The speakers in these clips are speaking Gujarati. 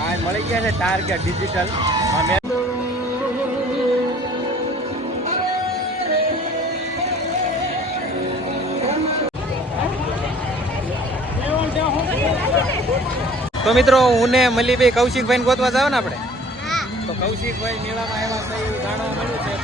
આ મળી ગયા છે ટાર્ગેટ ડિજિટલ તો મિત્રો, હું ને મલીભાઈ કૌશિકભાઈ ગોતવા જાવ ને આપણે? તો કૌશિકભાઈ મેળામાં છે, એવું જાણવા મળ્યું છે,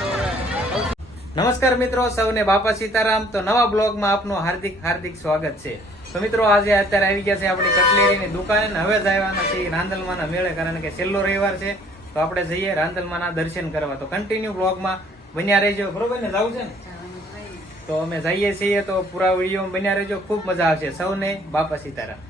તો નમસ્કાર મિત્રો, સૌને બાપા સીતારામ. તો નવા બ્લોગમાં આપનું હાર્દિક હાર્દિક સ્વાગત છે. તો મિત્રો આજે અત્યારે આવી ગયા છે આપણી કટલેરીની દુકાને ને હવે જ આવ્યાના છે રાંદલમાના મેળે કારણ કે છેલ્લો રવિવાર છે. તો આપણે જઈએ રાંદલમાના દર્શન કરવા. તો કન્ટિન્યુ બ્લોગમાં બન્યા રહેજો. બરોબર ને? જવું છે ને? તો અમે જઈએ છીએ તો પૂરા વીડિયો બન્યા રહેજો. ખૂબ મજા આવશે. સૌને બાપા સીતારામ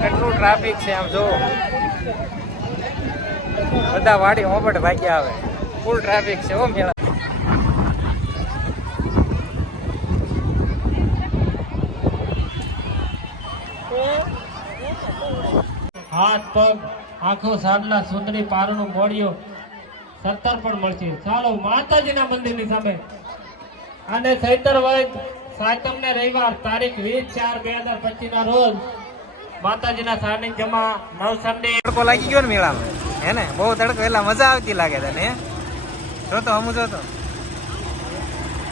કેટલું ટ્રાફિક છે આમ જો બધા વાડી ઓબટ ભાગ્યા આવે ફૂલ ટ્રાફિક છે ઓમ મેળા. હાથ, પગ, આંખો, સાડલા, સુંદરી, પારણું મોડિયો સત્તર પણ મળશે. ચાલો, માતાજીના મંદિરની સામે. અને સૈતર વર્ગ સાતમ ને રવિવાર, તારીખ વીસ ચાર, બે હજાર પચીસ ના રોજ માતાજીના સાનિધ્યમાં નવ સન્ડે તડકો લાગી ગયો ને મેળામાં. હે ને? બહુ તડકો, એટલે મજા આવતી લાગે તને, હે? જોતો હમું જોતો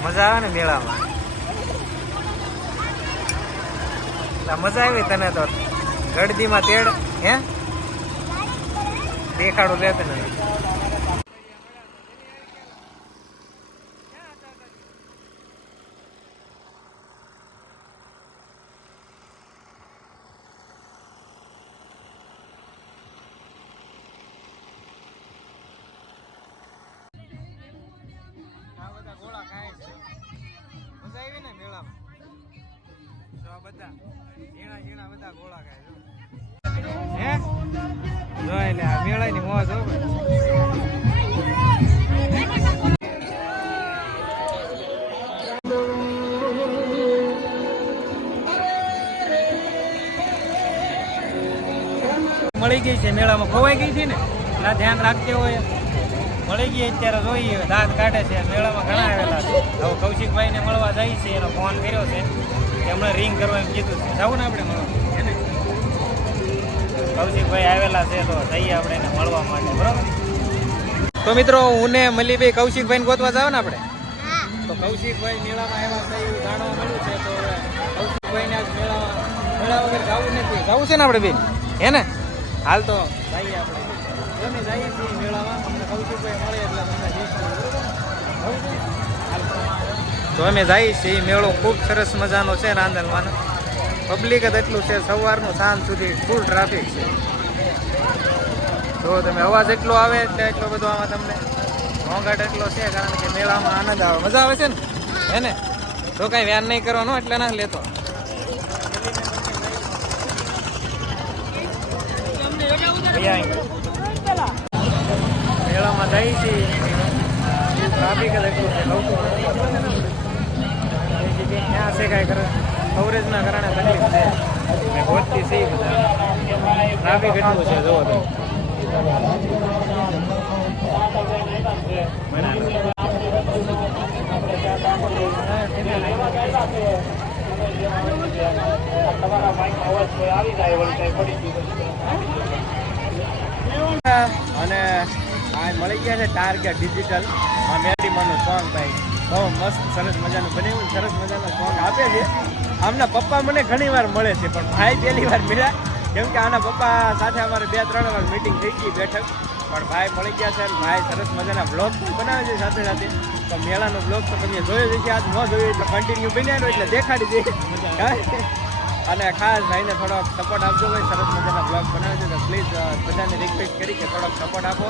મજા આવે ને મેળામાં. મજા આવી તને તો. ગળદીમાં તેડ, હે? દેખાડું લે તને મળી ગઈ છે, મેળામાં ખોવાઈ ગઈ છે ને? ના ધ્યાન રાખતે હોય મળી ગઈ અત્યારે જોઈએ, દાંત કાઢે છે, મેળામાં ઘણા આવેલા છે. હવે કૌશિકભાઈને મળવા જાય છે, એનો ફોન કર્યો છે. કે હમણાં રિંગ કરવા એમ કીધું જવું ને આપણે? કૌશિકભાઈ આવેલા છે તો જઈએ આપણે એને મળવા માટે, બરોબર? તો મિત્રો, હું ને મલીભાઈ કૌશિકભાઈને ગોતવા જાવ ને આપણે? તો કૌશિકભાઈ મેળામાં આવ્યા છે, એવું જાણવા મળ્યું છે, તો કૌશિકભાઈને આજ મેળામાં, મેળા વગર જવું નથી. જવું છે ને આપણે બેન? હે ને? હાલ તો જઈએ આપણે અમે જઈએ છીએ મેળામાં, અમને કૌશિકભાઈ મળે એટલે તમને જઈશું હાલ તો અમે જઈએ છીએ. મેળો ખૂબ સરસ મજાનો છે રાંધણવાનો પબ્લિક જ એટલું છે, સવારનું સાંજ સુધી ફૂલ ટ્રાફિક છે. જો તમે અવાજ એટલો આવે એટલે એટલો બધો આમાં તમને ઘોંઘાટ એટલો છે, કારણ કે મેળામાં આનંદ આવે. મજા આવે છે ને? હે ને? તો કાંઈ વ્યાન નહીં કરવાનો એટલે ના લેતો. મેળામાં જઈ છીએ. ટ્રાફિક જ એટલું છે. લોકો ક્યાં છે કાંઈ કરે કવરેજના કારણે તકલીફ છે. મેં ગોતતી છે બધા. ટ્રાફિક એટલું છે જોવો તો અને આ મળી ગયા છે ટાર્ગેટ ડિજિટલ આ મેડીમાનું સોંગ ભાઈ. બહુ મસ્ત સરસ મજાનું બનાવ્યું સરસ મજાનો સોંગ આપે છે. આમના પપ્પા મને ઘણી વાર મળે છે પણ ભાઈ પહેલી વાર મળ્યા. કેમ કે આના પપ્પા સાથે અમારે બે ત્રણ વાર મીટિંગ થઈ ગઈ બેઠક. પણ ભાઈ મળી ગયા છે ભાઈ સરસ મજાના બ્લોગ પણ બનાવે છે સાથે સાથે. તો મેળાનો બ્લોગ તો તમે જોયો જ છે આજ ન જોયો એટલે કન્ટિન્યુ બન્યા એટલે દેખાડી દે. અને ખાસ ભાઈને થોડોક સપોર્ટ આપજો ભાઈ સરસ મજાના બ્લોગ બનાવે છે તો પ્લીઝ બધાને રિક્વેસ્ટ કરી કે થોડોક સપોર્ટ આપો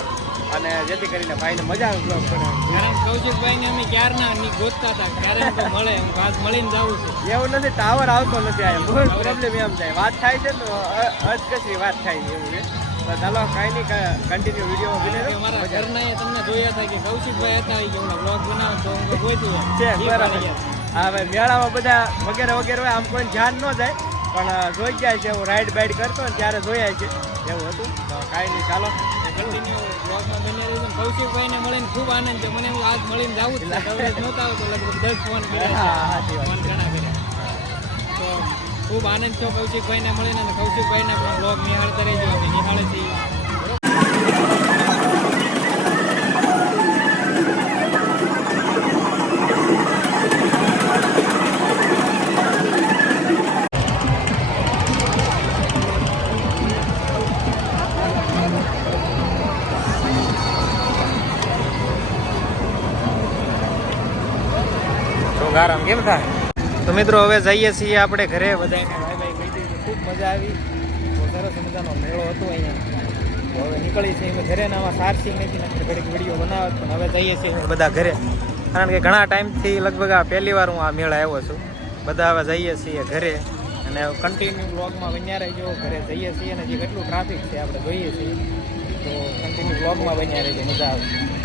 અને જેથી કરીને ભાઈને મજા આવે બ્લોગ બનાવો કારણ કૌશિકભાઈ અમે ક્યારના ની ગોતતા હતા ક્યારે તો મળે એમ ખાસ મળીને જવું છે. એવું નથી ટાવર આવતો નથી આ બહુ પ્રોબ્લેમ એમ થાય. વાત થાય છે તો અ- અધકચરી વાત થાય છે એવું છે. તો ચાલો કાંઈ નહીં કન્ટિન્યુ વીડિયો બને અમારા ઘરના તમને જોયા હતા કે કૌશિકભાઈ હતા કે હમણાં બ્લોગ બનાવો તો અમે ગોતી છે બરાબર. હા ભાઈ મેળામાં બધા વગેરે વગેરે આમ કોઈ ધ્યાન ન જાય પણ જોઈ ગયા છે હું રાઈડ બાઈડ કરતો ને ત્યારે જોયા છે. એવું હતું. તો કાંઈ નહીં ચાલો. કન્ટિન્યુ બ્લોગમાં બને રહેજો કૌશિકભાઈને મળીને ખૂબ આનંદ છે. મને આજ મળીને જવું જ છે. નહોતા આવતો લગભગ દસ ફોન કર્યા છે. ફોન ઘણા તો ખૂબ આનંદ થયો કૌશિકભાઈને મળીને અને કૌશિકભાઈને પણ બ્લોગ નિહાળતા રહેજો. અમે નિહાળે છીએ. આરામ કેમ થાય? તો મિત્રો, હવે જઈએ છીએ આપણે ઘરે. બધાને ખૂબ મજા આવી. સરસ મજાનો મેળો હતો અહીંયા. હવે નીકળી છે અમે ઘરે ને આમાં સારસિંગ નથી નકર ઘડીક વીડિયો બનાવે પણ હવે જઈએ છીએ બધા ઘરે. કારણ કે ઘણા ટાઈમથી લગભગ આ પહેલી વાર હું આ મેળા આવ્યો છું. બધા હવે જઈએ છીએ ઘરે. અને કન્ટિન્યુ બ્લોગમાં બન્યા રહેજો. ઘરે જઈએ છીએ અને જે કેટલું ટ્રાફિક છે આપણે જોઈએ છીએ. તો કન્ટિન્યુ બ્લોગમાં બન્યા રહેજો. મજા આવશે.